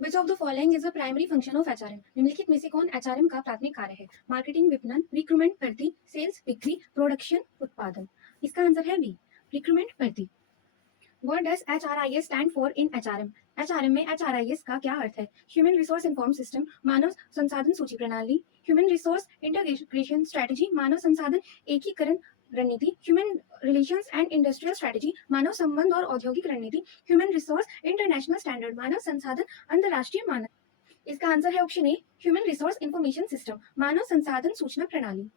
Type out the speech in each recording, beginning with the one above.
Which of the following is the primary function of HRM? निम्नलिखित में से कौन एचआरएम का प्राथमिक कार्य है? मार्केटिंग, विपणन, रिक्रूटमेंट, भर्ती, सेल्स, बिक्री, प्रोडक्शन, उत्पादन। इसका आंसर है बी, रिक्रूटमेंट, भर्ती। What does HRIS stand for in HRM? HRM में HRIS का क्या अर्थ है? ह्यूमन रिसोर्स इन्फॉर्म सिस्टम, मानव संसाधन सूची प्रणाली। ह्यूमन रिसोर्स इंटीग्रेशन स्ट्रेटजी, मानव संसाधन एकीकरण रणनीति। Human relations and industrial strategy, मानव संबंध और औद्योगिक रणनीति। ह्यूमन रिसोर्स इंटरनेशनल स्टैंडर्ड, मानव संसाधन अंतर्राष्ट्रीय मानक। इसका आंसर है option A, human resource information system, मानव संसाधन सूचना प्रणाली।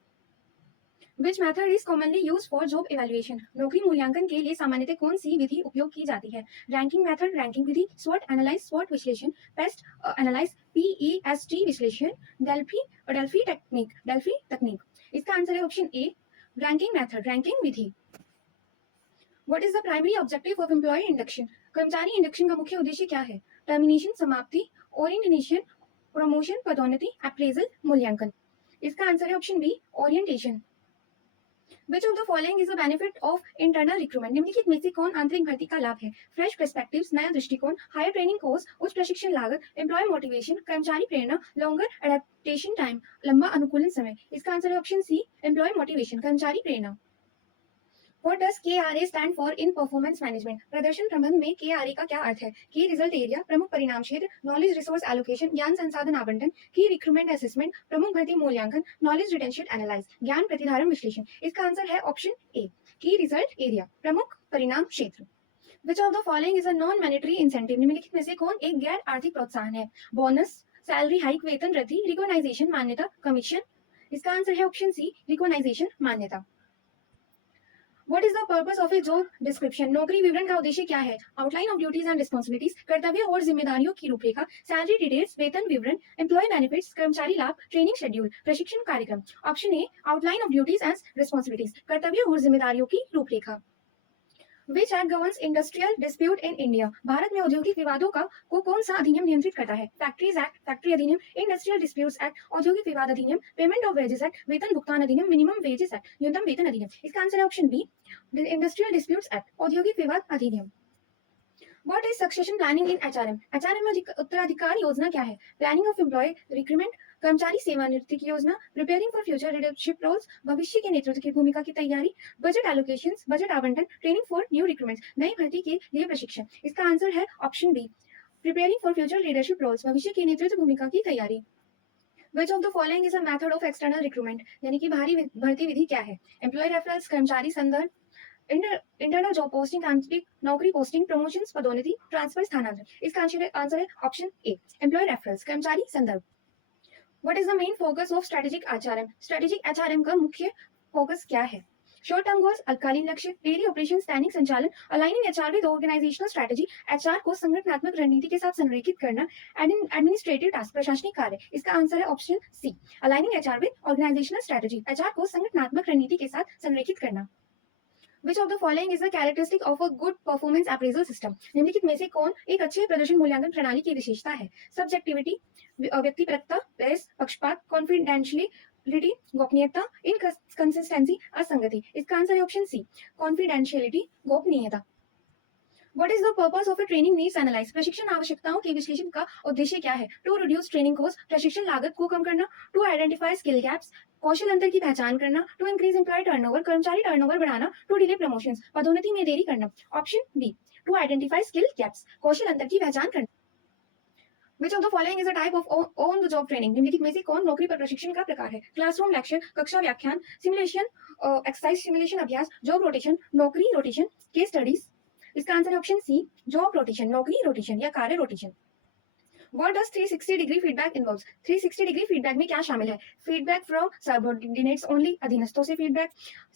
Which method is commonly used for job evaluation? नौकरी मूल्यांकन के लिए सामान्यतः कौन सी विधि उपयोग की जाती है? रैंकिंग मेथड, रैंकिंग विधि, स्वॉट एनालाइज, स्वॉट विश्लेषण, पेस्ट एनालाइज, PEST विश्लेषण, डेल्फी तकनीक। इसका आंसर है option A, ranking method, ranking Vidhi. What is the primary objective of employee induction? कर्मचारी इंडक्शन का मुख्य उद्देश्य क्या है? टर्मिनेशन, समाप्ति, ओरिएंटेशन, प्रमोशन, पदोन्नति, अप्रेजल, मूल्यांकन। इसका आंसर है option B, orientation. Which of the following is a benefit of internal recruitment? निम्नलिखित में से कौन आंतरिक भर्ती का लाभ है? फ्रेश पर्सपेक्टिव्स, नया दृष्टिकोण, हायर ट्रेनिंग कोर्स, उच्च प्रशिक्षण लागत, एम्प्लॉय मोटिवेशन, कर्मचारी प्रेरणा, लॉन्गर एडेप्टेशन टाइम, लंबा अनुकूलन समय। इसका आंसर है ऑप्शन सी, एम्प्लॉय मोटिवेशन, कर्मचारी प्रेरणा। What does KRA stand for in performance management? प्रदर्शन प्रबंधन में KRA का क्या अर्थ है? की रिजल्ट एरिया, प्रमुख परिणाम क्षेत्र, नॉलेज रिसोर्स एलोकेशन, ज्ञान संसाधन आवंटन, की रिक्रूटमेंट असेसमेंट, प्रमुख भर्ती मूल्यांकन, नॉलेज रिटेंशन एनालाइज, ज्ञान प्रतिधारण विश्लेषण। इसका आंसर है ऑप्शन ए, की रिजल्ट एरिया, प्रमुख परिणाम क्षेत्र। Which of the following is a non-monetary incentive? निम्नलिखित में से कौन एक गैर आर्थिक प्रोत्साहन है? बोनस, सैलरी हाइक, वेतन वृद्धि, रिकॉग्नाइजेशन, मान्यता, कमीशन। इसका आंसर है ऑप्शन सी, रिकॉग्नाइजेशन, मान्यता। What is the purpose of a job description? नौकरी विवरण का उद्देश्य क्या है? Outline of duties and responsibilities, कर्तव्य और जिम्मेदारियों की रूपरेखा, सैलरी डिटेल्स, वेतन विवरण, एम्प्लॉय बेनिफिट्स, कर्मचारी लाभ, ट्रेनिंग शेड्यूल, प्रशिक्षण कार्यक्रम। Option A, outline of duties and responsibilities, कर्तव्य और जिम्मेदारियों की रूपरेखा। Which act governs industrial dispute in India? Bharat में औद्योगिक विवादों को कौन सा अधिनियम नियंत्रित करता है? फैक्ट्रीज एक्ट, फैक्ट्री अधिनियम, इंडस्ट्रियल डिस्प्यूट्स एक्ट, औद्योगिक विवाद अधिनियम, पेमेंट ऑफ वेजेस एक्ट, वेतन भुगतान अधिनियम, मिनिमम वेजेस एक्ट, न्यूनतम वेतन अधिनियम। इसका आंसर है option B, industrial disputes act, औद्योगिक विवाद अधिनियम। What is succession planning in HRM? HRM में उत्तराधिकार योजना क्या है? प्लानिंग ऑफ एम्प्लॉय रिक्रूटमेंट, कर्मचारी सेवानिवृत्ति की योजना, preparing for future leadership roles, भविष्य के नेतृत्व की भूमिका की तैयारी, बजट एलोकेशंस, बजट आवंटन, ट्रेनिंग फॉर न्यू रिक्रूटमेंट्स, नई भर्ती के लिए प्रशिक्षण। इसका आंसर है option B, preparing for future leadership roles, भविष्य की नेतृत्व भूमिका की तैयारी। Which of the following is a method of external recruitment? यानी कि बाहरी भर्ती विधि क्या है? एम्प्लॉय रेफरल्स, कर्मचारी संदर्भ, इंटरनल जॉब पोस्टिंग, आंतरिक नौकरी पोस्टिंग, प्रमोशंस, पदोन्नति, ट्रांसफर, स्थानांतरण। इसका आंसर है ऑप्शन ए, एम्प्लॉय रेफरल्स, कर्मचारी संदर्भ। What is the main focus of strategic HRM? Strategic HRM का मुख्य फोकस क्या है? शॉर्ट टर्म गोल्स, अल्पकालीन लक्ष्य, डेली ऑपरेशन, दैनिक संचालन, aligning HR with organisational strategy, HR को संगठनात्मक रणनीति के साथ संरेखित करना, एडमिनिस्ट्रेटिव टास्क, प्रशासनिक कार्य। इसका आंसर है option C, aligning HR with organisational strategy, HR को संगठनात्मक रणनीति के साथ संरेखित करना। Which of the following is the characteristic of a good performance appraisal system? निम्नलिखित में से कौन एक अच्छे प्रदर्शन मूल्यांकन प्रणाली की विशेषता है? सब्जेक्टिविटी, व्यक्तिपरकता, बहस, पक्षपात, कॉन्फिडेंशियलिटी, गोपनीयता, इनकंसिस्टेंसी, असंगति। इसका आंसर है ऑप्शन सी, कॉन्फिडेंशियलिटी, गोपनीयता। What is the purpose of a training needs analysis? प्रशिक्षण आवश्यकताओं के विश्लेषण का उद्देश्य क्या है? To reduce training cost, प्रशिक्षण लागत को कम करना, to identify skill gaps, कौशल अंतर की पहचान करना, to increase employee turnover, कर्मचारी टर्नओवर बढ़ाना, to delay promotions, पदोन्नति में देरी करना। Option B, to identify skill gaps, कौशल अंतर की पहचान करना। Which of the following is a type of on the job training? निम्नलिखित में से कौन नौकरी पर प्रशिक्षण का प्रकार है? क्लासरूम लेक्चर, कक्षा व्याख्यान, सिमुलेशन, एक्सरसाइज सिमुलेशन अभ्यास, जॉब रोटेशन, नौकरी रोटेशन, केस स्टडीज। इसका आंसर है ऑप्शन सी, जॉब रोटेशन, नौकरी रोटेशन या कार्य rotation. What does 360 degree feedback involves? 360 degree feedback में क्या शामिल है? फीडबैक फ्रॉम सबऑर्डिनेट्स ओनली, अधीनस्थों से feedback,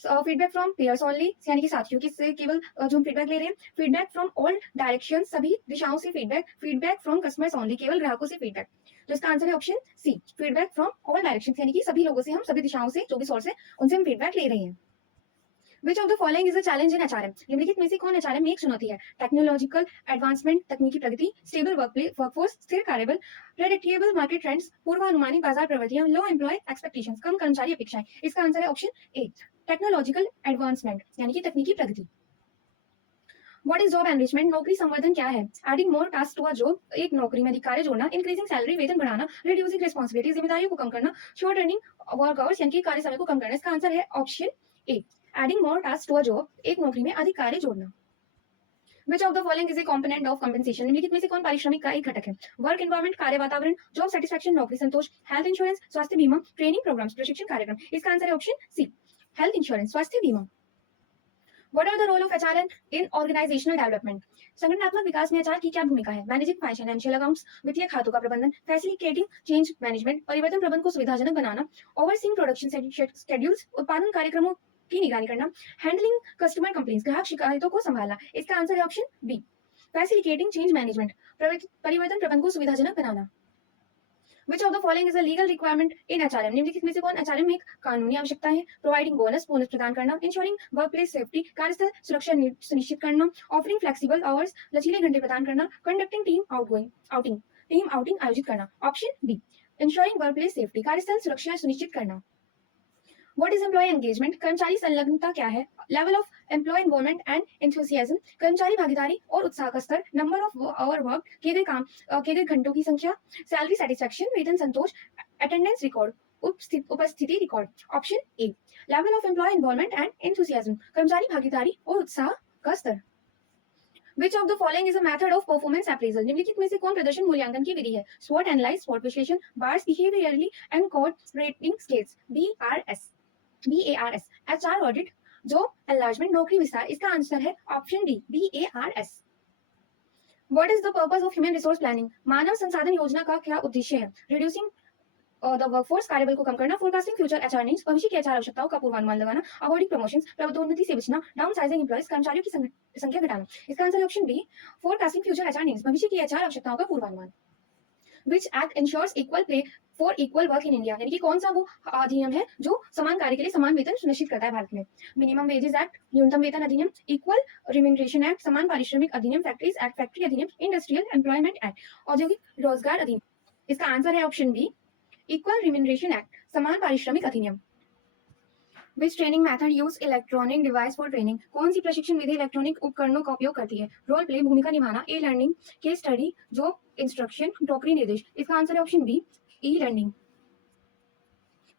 feedback from peers only, यानी कि साथियों की से केवल जो हम फीडबैक ले रहे हैं, फीडबैक फ्रॉम ऑल डायरेक्शन, सभी दिशाओं से feedback, feedback from customers only, केवल ग्राहकों से फीडबैक। तो इसका आंसर है option C, feedback from all direction, यानी कि सभी लोगों से, हम सभी दिशाओं से, जो भी सोर्स है उनसे हम फीडबैक ले रहे हैं। Which of the following is a challenge in HRM? निम्नलिखित में से कौन HRM में एक चुनौती है? टेक्नोलॉजिकल एडवांसमेंट, तकनीकी प्रगति, स्टेबल वर्कफोर्स, स्थिर कार्यबल, प्रेडिक्टेबल मार्केट ट्रेंड्स, पूर्वानुमानी बाजार प्रवृत्तियां, लो एम्प्लॉय एक्सपेक्टेशंस, कम कर्मचारी अपेक्षाएं। इसका आंसर है ऑप्शन ए, टेक्नोलॉजिकल एडवांसमेंट, यानी कि तकनीकी प्रगति। What is job enrichment? नौकरी संवर्धन क्या है? Adding more task to a job, एक नौकरी में अधिक कार्य जोड़ना, इंक्रीजिंग सैलरी, वेतन बढ़ाना, रिड्यूसिंग रिस्पॉन्सिबिलिटी, जिम्मेदारियों को कम करना, शॉर्ट रनिंग वर्क आवर्स यानी कि कार्य समय को कम करना। इसका आंसर है option A, adding more task to a job, एक नौकरी में अधिक कार्य जोड़ना। Which of the following is a component of compensation? निम्नलिखित में से कौन पारिश्रमिक का एक घटक है? वर्क एनवायरमेंट, कार्य वातावरण, जॉब सेटिस्फैक्शन, नौकरी संतोष, हेल्थ इंश्योरेंस, स्वास्थ्य बीमा, ट्रेनिंग प्रोग्राम्स, प्रशिक्षण कार्यक्रम। इसका आंसर है ऑप्शन सी, हेल्थ इंश्योरेंस, स्वास्थ्य बीमा। What are the role of HRM in organizational development? संगठनात्मक विकास में एचआर की क्या भूमिका है? मैनेजिंग फाइनेंशियल अकाउंट्स, वित्तीय खातों का प्रबंधन, फैसिलिटेटिंग चेंज मैनेजमेंट, परिवर्तन प्रबंधन को सुविधाजनक बनाना, ओवरसीइंग प्रोडक्शन शेड्यूल्स, उत्पादन कार्यक्रमों की निगरानी करना, हैंडलिंग कस्टमर कंप्लेंट्स, ग्राहक शिकायतों को संभालना। इसका आंसर है option B, facilitating change management, परिवर्तन प्रबंधन को सुविधाजनक बनाना। Which of the following is a legal requirement in HRM? निम्नलिखित में से कौन HRM में एक कानूनी आवश्यकता है? प्रोवाइडिंग बोनस प्रदान करना, इंश्योरिंग वर्कप्लेस सेफ्टी, कार्यस्थल सुरक्षा सुनिश्चित करना, ऑफरिंग फ्लेक्सिबल आवर्स, लचीले घंटे प्रदान करना, कंडक्टिंग टीम आउटिंग आयोजित करना। Option B, ensuring workplace safety, कार्यस्थल सुरक्षा सुनिश्चित करना। What is employee engagement? कर्मचारी संलग्नता क्या है? Level of employee involvement and enthusiasm, कर्मचारी भागीदारी और उत्साह का स्तर, नंबर ऑफ आवर वर्क, किए गए घंटों की संख्या, सैलरी सेटिस्फैक्शन, वेतन संतोष, अटेंडेंस रिकॉर्ड, उपस्थिति record. Option A, level of employee involvement and enthusiasm, कर्मचारी भागीदारी और उत्साह का स्तर। Which of the following is a method of performance appraisal? निम्नलिखित में से कौन प्रदर्शन मूल्यांकन की विधि है? SWOT एनालाइज, SWOT विश्लेषण, bars behaviourally and code rating scales, BARS, HR audit, job enlargement, नौकरी विस्तार। इसका आंसर है option D, BARS। What is the purpose of human resource planning? मानव संसाधन योजना का क्या उद्देश्य है? रिड्यूसिंग द वर्कफोर्स, कार्यबल को कम करना, फोरकास्टिंग फ्यूचर एचआर नीड्स, भविष्य की एचआर आवश्यकताओं का पूर्वानुमान लगाना, अवॉइडिंग प्रमोशंस, पदोन्नति से बचना, डाउन साइजिंग एम्प्लॉयज, कर्मचारियों की संख्या घटाना। इसका आंसर है option B, forecasting future HR needs, भविष्य की एचआर आवश्यकताओं का पूर्वानुमान। Which act ensures equal pay for equal work in India? यानी कि कौन सा वो अधिनियम है जो समान कार्य के लिए समान वेतन सुनिश्चित करता है भारत में? मिनिमम वेजेस एक्ट, न्यूनतम वेतन अधिनियम, इक्वल रिम्यूनरेशन एक्ट, समान पारिश्रमिक अधिनियम, फैक्ट्रीज एक्ट, फैक्ट्री अधिनियम, इंडस्ट्रियल एम्प्लॉयमेंट एक्ट, औद्योगिक रोजगार अधिनियम। इसका आंसर है option B, equal remuneration act, समान पारिश्रमिक अधिनियम। Which training method use electronic device for training? कौन सी प्रशिक्षण विधि इलेक्ट्रॉनिक उपकरणों का उपयोग करती है? रोल प्ले, भूमिका निभाना, e learning, case study, job instruction, नौकरी निर्देश। इसका आंसर है option B, e learning.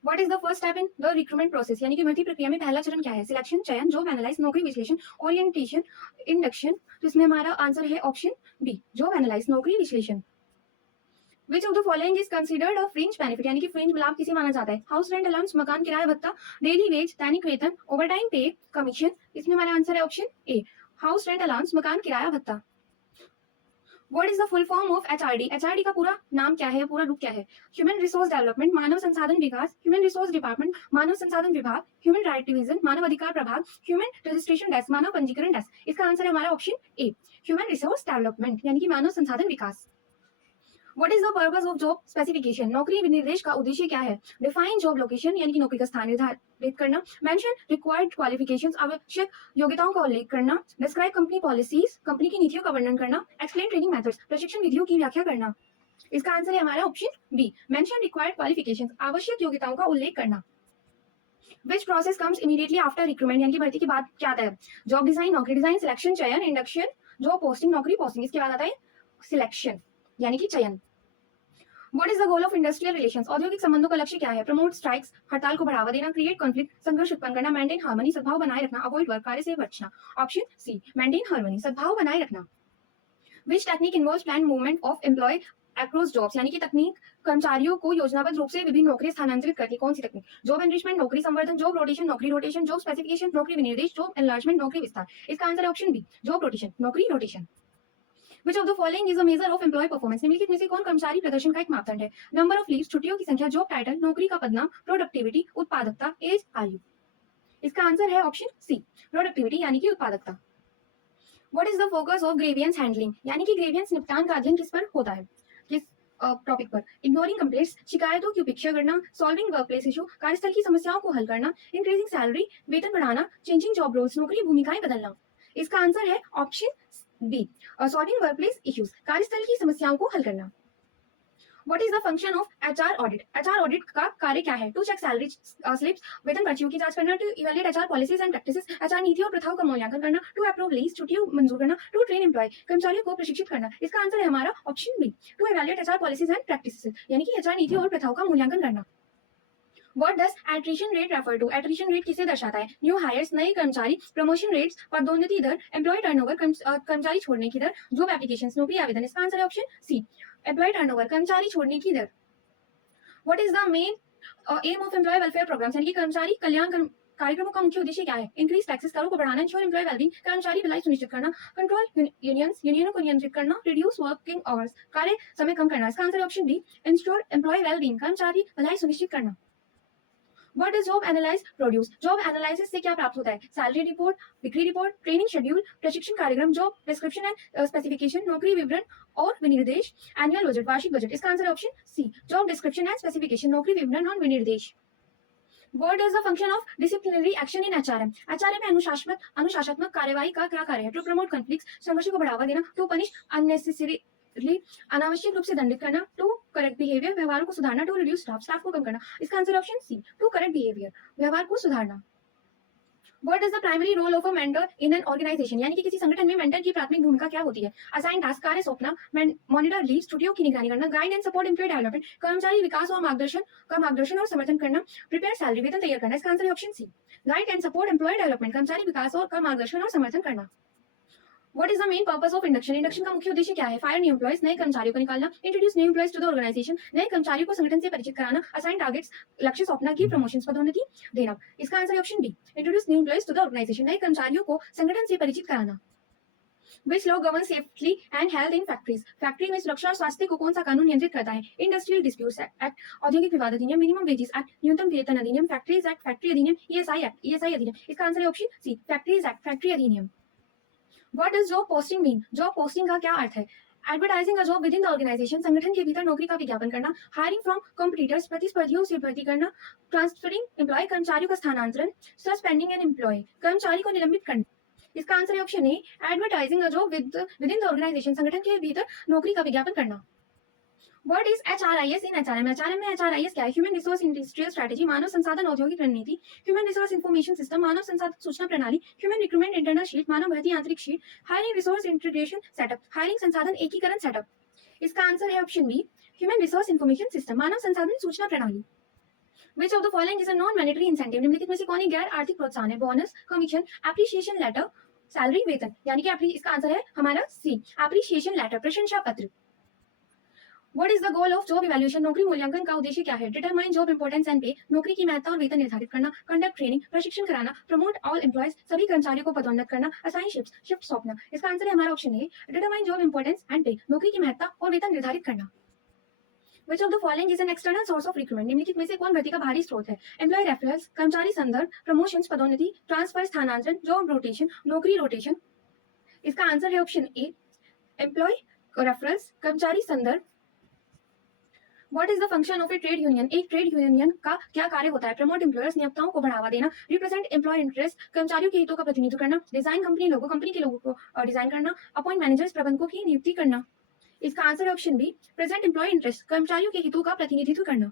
What is the first step in the recruitment process? यानी कि भर्ती प्रक्रिया में पहला चरण क्या है? सिलेक्शन, चयन, जॉब एनालाइज, नौकरी विश्लेषण, ओरिएंटेशन, इंडक्शन। तो इसमें हमारा आंसर है ऑप्शन बी, जॉब एनालाइज, नौकरी विश्लेषण। Which of the following is considered a fringe benefit? यानी कि फ्रिंज लाभ किसे माना जाता है? हाउस रेंट अलाउंस, मकान किराया भत्ता, डेली वेज, दैनिक वेतन, ओवरटाइम पे, कमीशन। इसमें हमारा आंसर है ऑप्शन ए, हाउस रेंट अलाउंस, मकान किराया भत्ता। What is the full form of HRD? HRD का पूरा नाम क्या है, पूरा रूप क्या है? ह्यूमन रिसोर्स डेवलपमेंट, मानव संसाधन विकास, ह्यूमन रिसोर्स डिपार्टमेंट, मानव संसाधन विभाग, ह्यूमन राइट डिवीजन, मानव अधिकार प्रभाग, ह्यूमन रजिस्ट्रेशन डेस्क, मानव पंजीकरण डेस्क। इसका आंसर है हमारा option A, human resource development यानी कि मानव संसाधन विकास। What is the purpose of job specification? नौकरी विनिर्देश का उद्देश्य क्या है? Define job location यानी कि नौकरी का स्थान निर्धारित करना, mention required qualifications आवश्यक योग्यताओं का उल्लेख करना, describe company policies कंपनी की नीतियों का वर्णन करना, explain training methods प्रशिक्षण विधियों की व्याख्या करना। इसका आंसर है हमारा option B, mention required qualifications आवश्यक योग्यताओं का उल्लेख करना। Which process comes immediately after recruitment? यानी कि भर्ती के बाद क्या आता है? जॉब डिजाइन, नौकरी डिजाइन, सिलेक्शन, चयन, इंडक्शन, जॉब पोस्टिंग, नौकरी पोस्टिंग। इसके बाद आता है सिलेक्शन यानी कि चयन। What is the goal of industrial relations? औद्योगिक संबंधों का लक्ष्य क्या है? प्रमोट स्ट्राइक्स, हड़ताल को बढ़ावा देना, क्रिएट कॉन्फ्लिक्ट, संघर्ष उत्पन्न करना, मेंटेन हार्मनी, सद्भाव बनाए रखना, अवॉइड वर्क, कार्य से बचना। ऑप्शन सी, मेंटेन हार्मनी, सद्भाव बनाए रखना। Which technique involves planned movement of employee across jobs? यानी कि तकनीक कर्मचारियों को योजनाबद्ध रूप से विभिन्न नौकरी स्थानांतरित करती है। कौन सी तकनीक? जॉब एनरिचमेंट, नौकरी संवर्धन, जॉब रोटेशन, नौकरी रोटेशन, जॉब स्पेसिफिकेशन, नौकरी विनिर्देश, जॉब एनलार्जमेंट, नौकरी विस्तार। इसका आंसर है ऑप्शन बी, जॉब रोटेशन, नौकरी rotation. Which of the following is a measure of employee performance? निम्नलिखित में से कौन कर्मचारी प्रदर्शन का एक मापदंड है? नंबर ऑफ लीव्स, छुट्टियों की संख्या, जॉब टाइटल, नौकरी का पदनाम, प्रोडक्टिविटी, उत्पादकता, एज, आयु। इसका आंसर है ऑप्शन सी, प्रोडक्टिविटी यानी कि उत्पादकता। What is the focus of grievance handling? यानी कि ग्रीवियंस निपटान का अध्ययन किस पर होता है? किस टॉपिक पर? इग्नोरिंग कंप्लेंट्स, शिकायतों की उपेक्षा करना, सॉल्विंग वर्कप्लेस इशू, कार्यस्थल की समस्याओं को हल करना, इंक्रीजिंग सैलरी, वेतन बढ़ाना, चेंजिंग जॉब रोल्स, नौकरी भूमिकाएं बदलना। इसका आंसर है option B, solving workplace issues, कार्यस्थल की समस्याओं को हल करना। What is the function of HR audit? HR audit का कार्य क्या है? टू चेक सैलरी स्लिप्स, वेतन पर्चियों की जांच करना, to evaluate HR policies and practices, HR नीति और प्रथाओं का मूल्यांकन करना, टू अप्रूव लीज, छुट्टियां मंजूर करना, टू ट्रेन एम्प्लॉय, कर्मचारियों को प्रशिक्षित करना। इसका आंसर है हमारा option B, to evaluate HR policies and practices, यानी कि एचआर नीति और प्रथाओं का मूल्यांकन करना। What does attrition rate refer to? Attrition rate किसे दर्शाता है? न्यू हायर्स, नए कर्मचारी, प्रमोशन रेट्स, पदोन्नति दर, एम्प्लॉय टर्नओवर, कर्मचारी छोड़ने की दर, जॉब एप्लीकेशंस, नौकरी आवेदन। इसका आंसर है ऑप्शन सी, एम्प्लॉय टर्नओवर, कर्मचारी छोड़ने की दर। What is the main aim of employee welfare programs? यानी कि कर्मचारी कल्याण कार्यक्रमों का मुख्य उद्देश्य क्या है? इंक्रीज टैक्सेस, करों को बढ़ाना, इंश्योर एम्प्लॉय वेलबींग, कर्मचारी भलाई सुनिश्चित करना, कंट्रोल यूनियनों को नियंत्रित करना, रिड्यूस वर्किंग आवर्स, कार्य समय कम करना। इसका आंसर है option B, ensure employee wellbeing, कर्मचारी भलाई सुनिश्चित करना। What does job analyze produce? Job analysis से क्या प्राप्त होता है? सैलरी रिपोर्ट, बिक्री रिपोर्ट, ट्रेनिंग शेड्यूल, प्रशिक्षण कार्यक्रम, जॉब डिस्क्रिप्शन एंड स्पेसिफिकेशन, नौकरी विवरण और विनिर्देश, एनुअल बजट, वार्षिक बजट। इसका आंसर है option C, job description and specification, नौकरी विवरण और विनिर्देश। What is the function of disciplinary action in HRM? HRM में अनुशासनात्मक कार्यवाही का क्या कार्य है? टू प्रमोट कॉन्फ्लिक्ट, संघर्ष को बढ़ावा देना, टू पनिश अननेसेसरी अनावश्यक रूप से दंडित करना, टू करेक्ट बिहेवियर, व्यवहारों को सुधारना, टू रिड्यूस स्टाफ को कम करना। इसका answer option C, to correct behaviour, व्यवहार को सुधारना। What is the primary role of a mentor in an organization? यानी कि किसी संगठन में मेंटर की प्राथमिक भूमिका क्या होती है? असाइन टास्क, कार्य सौंपना, मॉनिटर लीव, छुट्टियों की निगरानी करना, guide and support employee development, कर्मचारी विकास और मार्गदर्शन और समर्थन करना, प्रिपेयर सैलरी, वेतन तैयार करना। इसका आंसर है option C, guide and support employee development, कर्मचारी विकास और का मार्गदर्शन और समर्थन करना। What is the main purpose of induction? Induction का मुख्य उद्देश्य क्या है? फायर न्यू एम्प्लॉयज, नए कर्मचारियों को निकालना, introduce new employees to the organisation, नए कर्मचारियों को संगठन से परिचित कराना, असाइन टारगेट्स, लक्ष्य सौंपना की प्रमोशंस, पदोन्नति देना। इसका आंसर है option B, introduce new employees to the organisation, नए कर्मचारियों को संगठन से परिचित कराना। Which law governs safety and health in factories? Factory में सुरक्षा और स्वास्थ्य को कौन सा कानून नियंत्रित करता है? इंडस्ट्रियल डिस्प्यूट्स एक्ट, औद्योगिक विवाद अधिनियम, मिनिमम वेजेस एक्ट, न्यूनतम वेतन अधिनियम, फैक्ट्रीज एक्ट, फैक्ट्री अधिनियम, ईएसआई एक्ट, ईएसआई अधिनियम। इसका आंसर है option C, factories act, factory अधिनियम। What does job posting mean? Job posting का क्या अर्थ है? Advertising a job within the organisation, संगठन के भीतर नौकरी का विज्ञापन करना, हायरिंग फ्रॉम कॉम्पिटिटर्स, प्रतिस्पर्धियों से भर्ती करना, ट्रांसफरिंग एम्प्लॉय, कर्मचारियों का स्थानांतरण, सस्पेंडिंग एन एम्प्लॉय, कर्मचारी को निलंबित करना। इसका आंसर है option A, advertising a job within the organisation, संगठन के भीतर नौकरी का विज्ञापन करना। What is HRIS in HRM? HRM में HRIS क्या है? ह्यूमन रिसोर्स इंडस्ट्रियल स्ट्रेटेजी, मानव संसाधन औद्योगिक रणनीति, ह्यूमन रिसोर्स इंफॉर्मेशन सिस्टम, मानव संसाधन सूचना प्रणाली, ह्यूमन रिक्रूटमेंट इंटरनल शीट, मानव भर्ती आंतरिक sheet, hiring resource integration setup, hiring संसाधन एकीकरण सेटअप। इसका आंसर है option B, human resource information system, मानव संसाधन सूचना प्रणाली। Which of the following is a non-monetary incentive? निम्नलिखित में से कौन एक गैर आर्थिक प्रोत्साहन है? Bonus, commission, appreciation letter, salary, वेतन। यानी कि इसका आंसर है हमारा सी, एप्रिसिएशन लेटर, प्रशंसा पत्र। What is the goal of job evaluation? नौकरी मूल्यांकन का उद्देश्य क्या है? डिटरमाइन जॉब इंपोर्टेंस एंड पे, नौकरी की महत्ता और वेतन निर्धारित करना, कंडक्ट ट्रेनिंग, प्रशिक्षण कराना, प्रमोट ऑल एम्प्लॉयज, सभी कर्मचारियों को पदोन्नत करना, असाइन शिफ्ट सौंपना। इसका आंसर है हमारा option A, determine job importance and पे, नौकरी की महत्ता और वेतन निर्धारित करना। Which of the following is an external source of recruitment? निम्नलिखित में से कौन भर्ती का बाहरी स्रोत है? एम्प्लॉय रेफरल्स, कर्मचारी संदर्भ, प्रमोशंस, पदोन्नति, ट्रांसफर, स्थानांतरण, जॉब रोटेशन, नौकरी रोटेशन। इसका आंसर है ऑप्शन ए, एम्प्लॉय रेफरल्स, कर्मचारी संदर्भ। What is the function of a trade union? एक ट्रेड यूनियन का क्या कार्य होता है? प्रमोट एम्प्लॉयर्स, नियोक्ताओं को बढ़ावा देना, रिप्रेजेंट एम्प्लॉय इंटरेस्ट, कर्मचारियों के हितों का प्रतिनिधित्व करना, डिजाइन कंपनी के लोगों को डिजाइन करना, अपॉइंट मैनेजर्स, प्रबंधकों की नियुक्ति करना। इसका आंसर है option B, present employee interest, कर्मचारियों के हितों का प्रतिनिधित्व करना।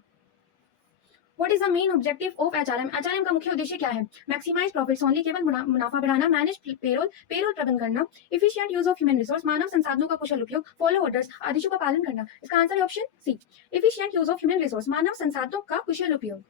What is the main objective of HRM? HRM का मुख्य उद्देश्य क्या है? मैक्सिमाइज प्रॉफिट्स ओनली, केवल मुनाफा बढ़ाना, मैनेज पेरोल प्रबंध करना, efficient use of human resource, मानव संसाधनों का कुशल उपयोग, फॉलो ऑर्डर्स, आदेशों का पालन करना। इसका आंसर है option C, efficient use of human resource, मानव संसाधनों का कुशल उपयोग।